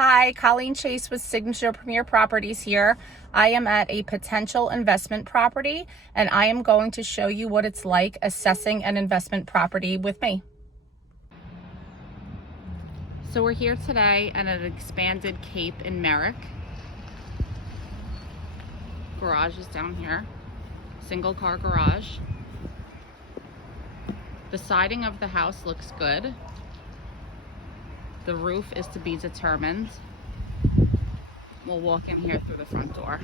Hi, Colleen Chase with Signature Premier Properties here. I am at a potential investment property and I am going to show you what it's like assessing an investment property with me. So we're here today at an expanded Cape in Merrick. Garage is down here, single car garage. The siding of the house looks good. The roof is to be determined. We'll walk in here through the front door.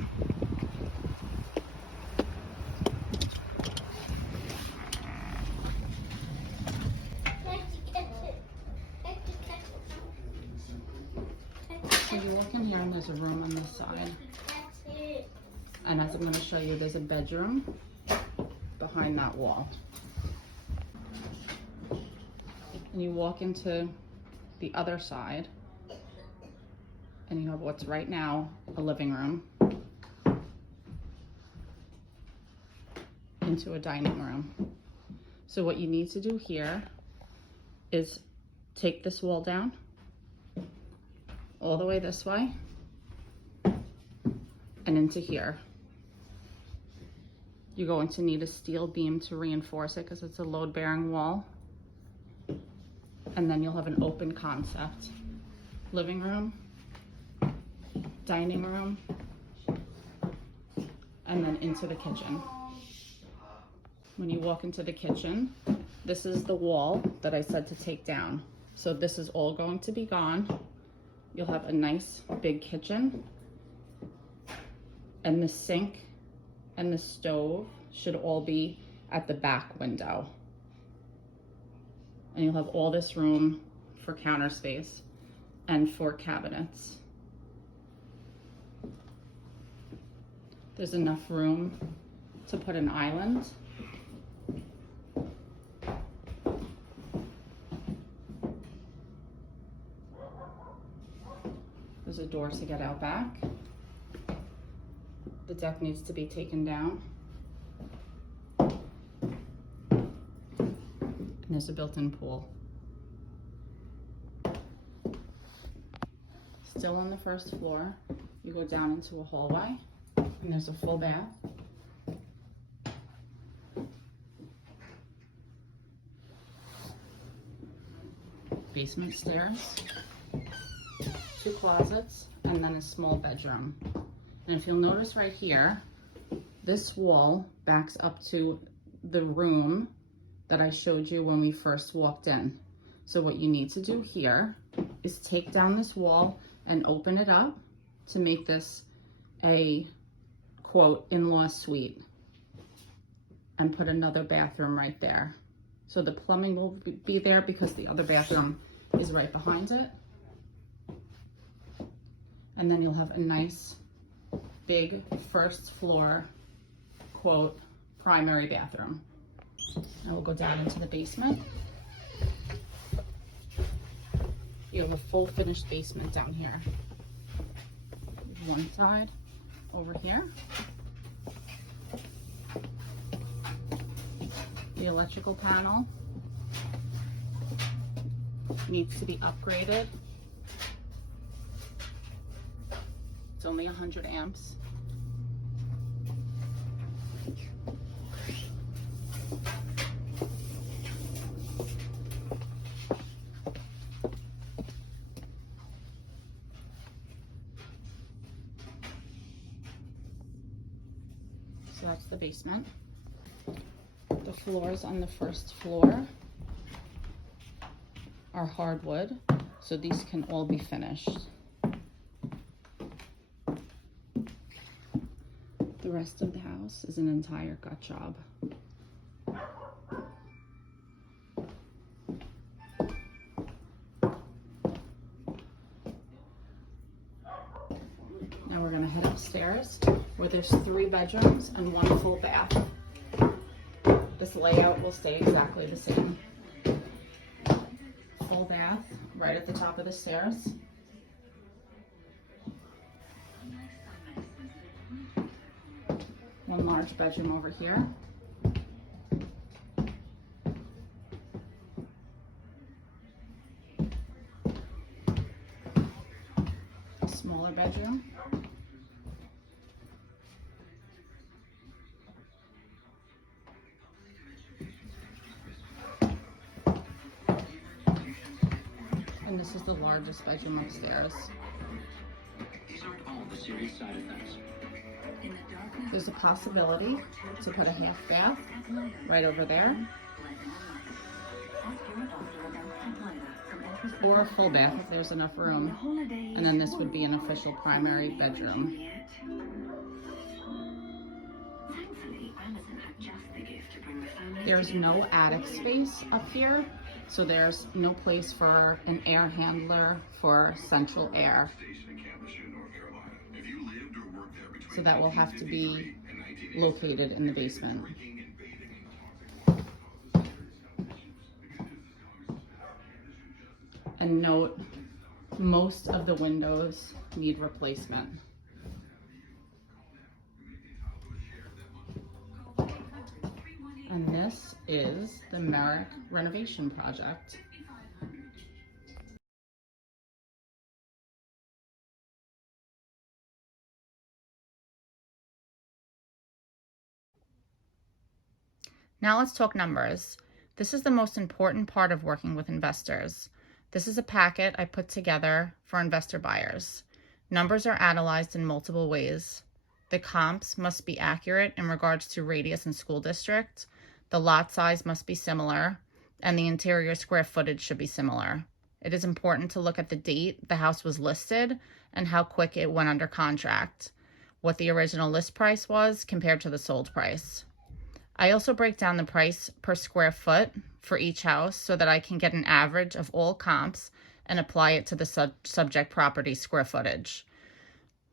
So you walk in here and there's a room on this side. And as I'm going to show you, there's a bedroom behind that wall. And you walk into the other side and you have what's right now a living room into a dining room. So what you need to do here is take this wall down all the way this way and into here. You're going to need a steel beam to reinforce it because it's a load-bearing wall. And then you'll have an open concept. Living room, dining room, and then into the kitchen. When you walk into the kitchen, this is the wall that I said to take down. So this is all going to be gone. You'll have a nice big kitchen, and the sink and the stove should all be at the back window. And you'll have all this room for counter space and for cabinets. There's enough room to put an island. There's a door to get out back. The deck needs to be taken down. And there's a built-in pool. Still on the first floor, you go down into a hallway, and there's a full bath. Basement stairs, 2 closets, and then a small bedroom. And if you'll notice right here, this wall backs up to the room that I showed you when we first walked in. So what you need to do here is take down this wall and open it up to make this a, quote, in-law suite, and put another bathroom right there. So the plumbing will be there because the other bathroom is right behind it. And then you'll have a nice big first floor, quote, primary bathroom. Now we'll go down into the basement. You have a full finished basement down here. One side over here. The electrical panel needs to be upgraded. It's only 100 amps. So that's the basement. The floors on the first floor are hardwood, so these can all be finished. The rest of the house is an entire gut job. Now we're gonna head upstairs where there's 3 bedrooms and 1 full bath. This layout will stay exactly the same. Full bath right at the top of the stairs. One large bedroom over here. smaller bedroom. And this is the largest bedroom upstairs. These aren't all the serious side effects. There's a possibility to put a half bath right over there, or a full bath if there's enough room. And then this would be an official primary bedroom. There's no attic space up here, so there's no place for an air handler for central air. So that will have to be located in the basement. And note, most of the windows need replacement. And this is the Merrick renovation project. Now let's talk numbers. This is the most important part of working with investors. This is a packet I put together for investor buyers. Numbers are analyzed in multiple ways. The comps must be accurate in regards to radius and school district. The lot size must be similar, and the interior square footage should be similar. It is important to look at the date the house was listed and how quick it went under contract, what the original list price was compared to the sold price. I also break down the price per square foot for each house so that I can get an average of all comps and apply it to the subject property square footage.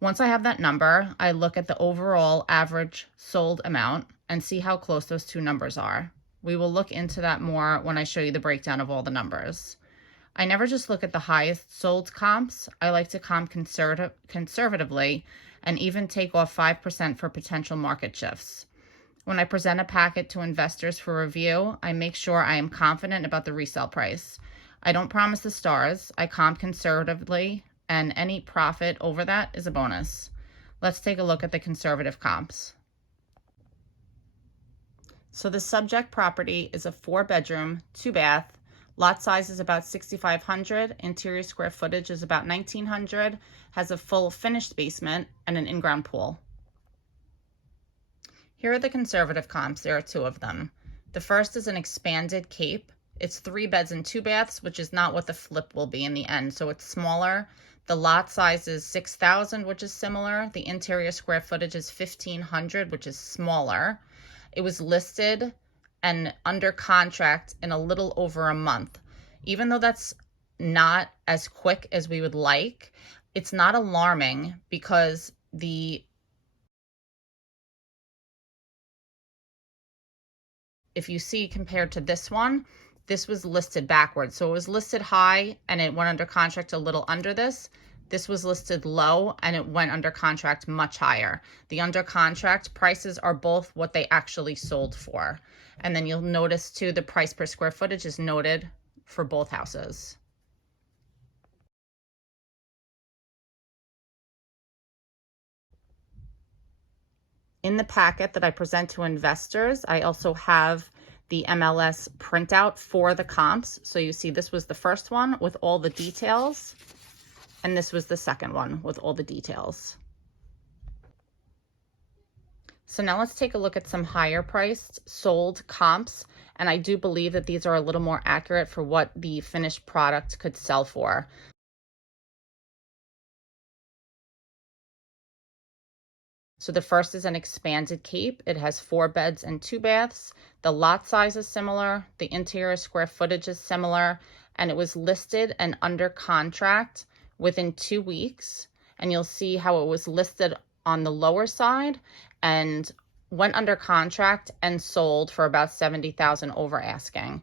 Once I have that number, I look at the overall average sold amount and see how close those two numbers are. We will look into that more when I show you the breakdown of all the numbers. I never just look at the highest sold comps. I like to comp conservatively and even take off 5% for potential market shifts. When I present a packet to investors for review, I make sure I am confident about the resale price. I don't promise the stars. I comp conservatively, and any profit over that is a bonus. Let's take a look at the conservative comps. So the subject property is a 4-bedroom, 2-bath. Lot size is about 6,500. Interior square footage is about 1,900. Has a full finished basement and an in-ground pool. Here are the conservative comps. There are 2 of them. The first is an expanded cape. It's 3 beds and 2 baths, which is not what the flip will be in the end, so it's smaller. The lot size is 6,000, which is similar. The interior square footage is 1,500, which is smaller. It was listed and under contract in a little over a month. Even though that's not as quick as we would like, it's not alarming because if you see compared to this one, this was listed backwards. So it was listed high and it went under contract a little under this. This was listed low and it went under contract much higher. The under contract prices are both what they actually sold for. And then you'll notice too, the price per square footage is noted for both houses. In the packet that I present to investors, I also have the MLS printout for the comps. So you see this was the first one with all the details, and this was the second one with all the details. So now let's take a look at some higher priced sold comps. And I do believe that these are a little more accurate for what the finished product could sell for. So the first is an expanded cape. It has 4 beds and 2 baths. The lot size is similar. The interior square footage is similar. And it was listed and under contract within 2 weeks. And you'll see how it was listed on the lower side and went under contract and sold for about $70,000 over asking.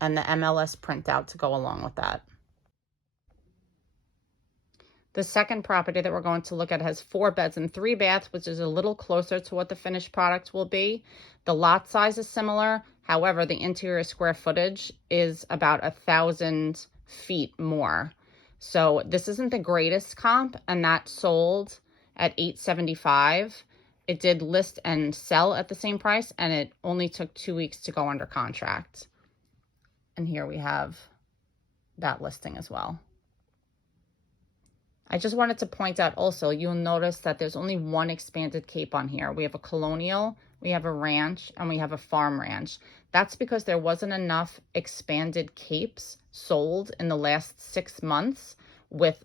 And the MLS printout to go along with that. The second property that we're going to look at has 4 beds and 3 baths, which is a little closer to what the finished product will be. The lot size is similar. However, the interior square footage is about 1,000 feet more. So this isn't the greatest comp, and that sold at $875. It did list and sell at the same price, and it only took 2 weeks to go under contract. And here we have that listing as well. I just wanted to point out also, you'll notice that there's only one expanded cape on here. We have a colonial, we have a ranch, and we have a farm ranch. That's because there wasn't enough expanded capes sold in the last 6 months with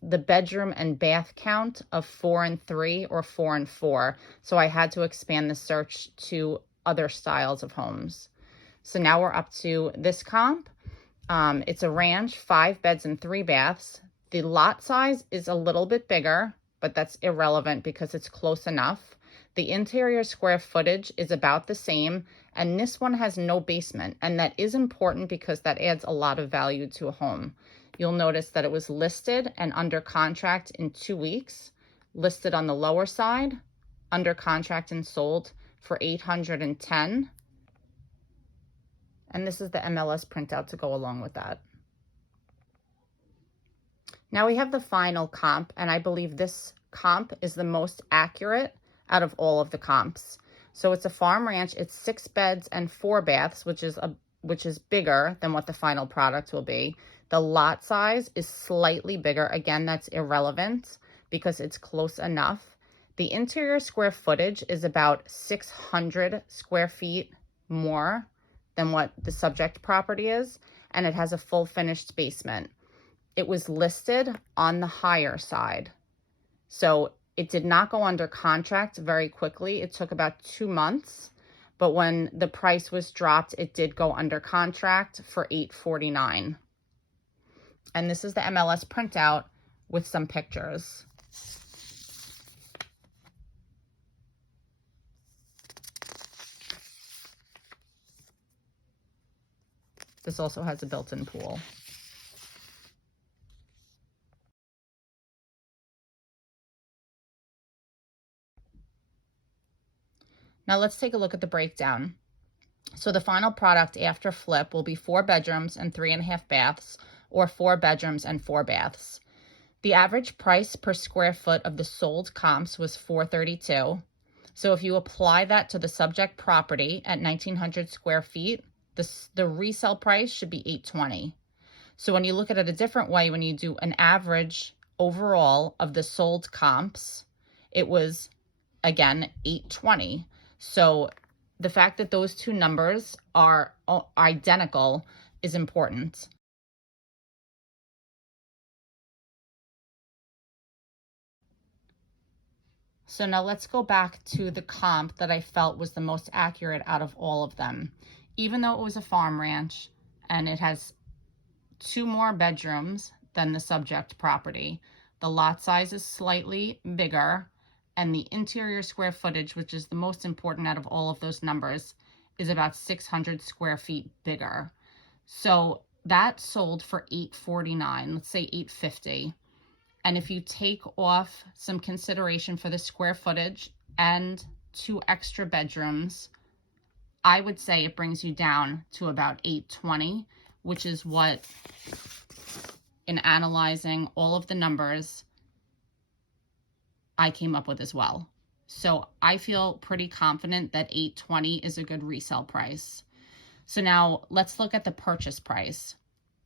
the bedroom and bath count of 4 and 3 or 4 and 4. So I had to expand the search to other styles of homes. So now we're up to this comp. It's a ranch, 5 beds and 3 baths. The lot size is a little bit bigger, but that's irrelevant because it's close enough. The interior square footage is about the same, and this one has no basement, and that is important because that adds a lot of value to a home. You'll notice that it was listed and under contract in 2 weeks, listed on the lower side, under contract and sold for $810. And this is the MLS printout to go along with that. Now we have the final comp, and I believe this comp is the most accurate out of all of the comps. So it's a farm ranch. It's 6 beds and 4 baths, which is bigger than what the final product will be. The lot size is slightly bigger. Again, that's irrelevant because it's close enough. The interior square footage is about 600 square feet more than what the subject property is, and it has a full finished basement. It was listed on the higher side. So it did not go under contract very quickly. It took about 2 months, but when the price was dropped, it did go under contract for $849. And this is the MLS printout with some pictures. This also has a built-in pool. Now let's take a look at the breakdown. So the final product after flip will be 4 bedrooms and 3.5 baths, or 4 bedrooms and 4 baths. The average price per square foot of the sold comps was $432. So if you apply that to the subject property at 1,900 square feet, the resale price should be $820. So when you look at it a different way, when you do an average overall of the sold comps, it was, again, $820. So the fact that those two numbers are identical is important. So now let's go back to the comp that I felt was the most accurate out of all of them. Even though it was a farm ranch and it has 2 more bedrooms than the subject property, the lot size is slightly bigger, and the interior square footage, which is the most important out of all of those numbers, is about 600 square feet bigger. So that sold for $849, let's say $850. And if you take off some consideration for the square footage and 2 extra bedrooms, I would say it brings you down to about $820, which is what, in analyzing all of the numbers, I came up with as well. So I feel pretty confident that $820 is a good resale price. So now let's look at the purchase price.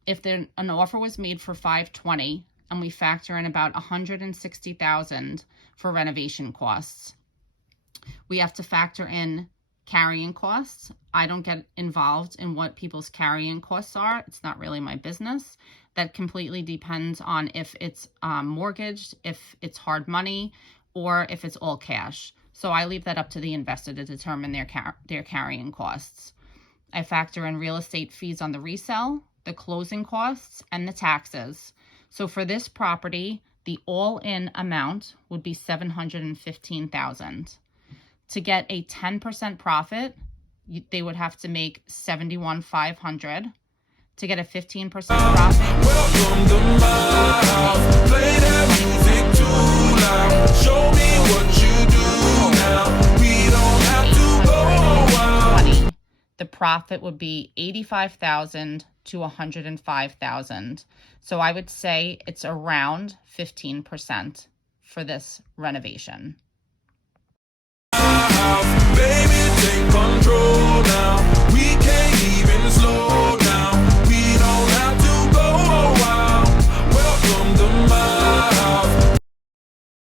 If an offer was made for $520 and we factor in about $160,000 for renovation costs, we have to factor in carrying costs. I don't get involved in what people's carrying costs are. It's not really my business. That completely depends on if it's mortgaged, if it's hard money, or if it's all cash. So I leave that up to the investor to determine their carrying costs. I factor in real estate fees on the resale, the closing costs, and the taxes. So for this property, the all-in amount would be $715,000. To get a 10% profit, they would have to make $71,500. To get a 15% profit, welcome to my house. Play that music too loud. Show me what you do now. We don't have to go wild. the profit would be $85,000 to $105,000. So I would say it's around 15% for this renovation. Baby, take